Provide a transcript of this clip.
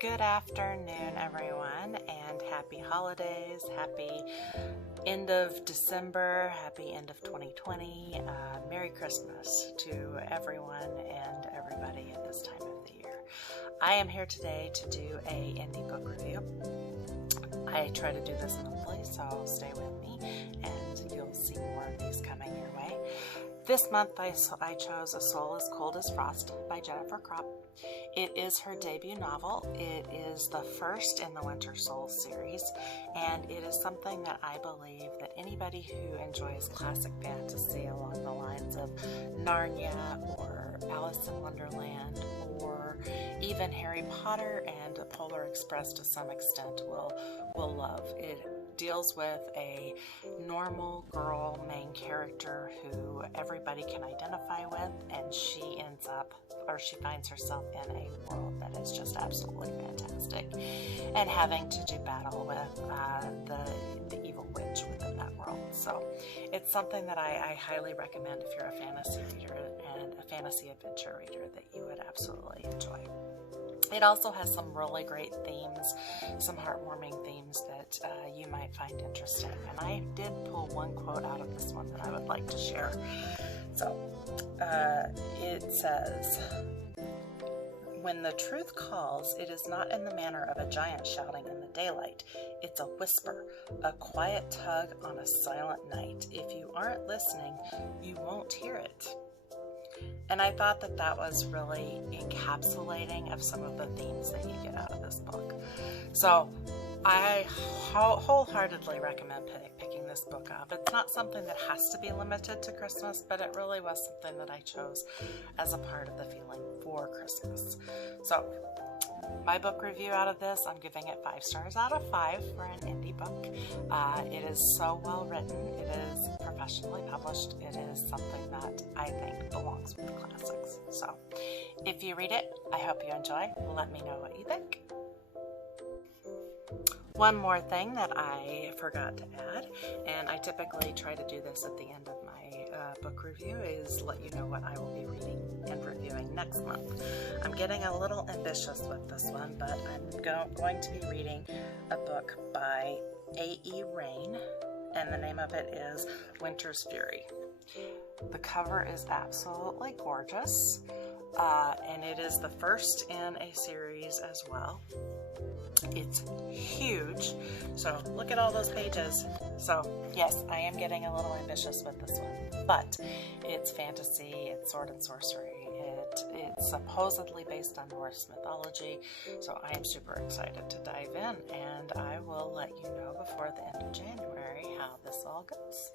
Good afternoon, everyone, and happy holidays, happy end of December, happy end of 2020, Merry Christmas to everyone and everybody at this time of the year. I am here today to do a indie book review. I try to do this monthly, so stay with me and you'll see more of these coming your way. This month I chose A Soul as Cold as Frost by Jennifer Kropf. It is her debut novel. It is the first in the Winter Souls series, and it is something that I believe that anybody who enjoys classic fantasy along the lines of Narnia or Alice in Wonderland or even Harry Potter and Polar Express to some extent will love. It deals with a normal girl main character who everybody can identify with, and she finds herself in a world that is just absolutely fantastic and having to do battle with the evil witch within that world. So it's something that I highly recommend if you're a fantasy reader and a fantasy adventure reader, that you would absolutely enjoy. It also has some really great themes, some heartwarming themes that you might find interesting. And I did pull one quote out of this one that I would like to share. So it says, "When the truth calls, it is not in the manner of a giant shouting in the daylight. It's a whisper, a quiet tug on a silent night. If you aren't listening, you won't hear it." And I thought that that was really encapsulating of some of the themes that you get out of this book. So I wholeheartedly recommend picking this book up. It's not something that has to be limited to Christmas, but it really was something that I chose as a part of the feeling for Christmas. So my book review out of this, I'm giving it 5 stars out of 5 for an indie book. It is so well written. It is professionally published. It is something that I think belongs with the classics. So if you read it, I hope you enjoy. Let me know what you think. One more thing that I forgot to add, and I typically try to do this at the end of my book review, is let you know what I will be reading and reviewing next month. I'm getting a little ambitious with this one, but I'm going to be reading a book by A.E. Rain, and the name of it is Winter's Fury. The cover is absolutely gorgeous, and it is the first in a series as well. It's huge, so look at all those pages. So yes, I am getting a little ambitious with this one, but it's fantasy, it's sword and sorcery, it's supposedly based on Norse mythology, so I am super excited to dive in, and I will let you know before the end of January how this all goes.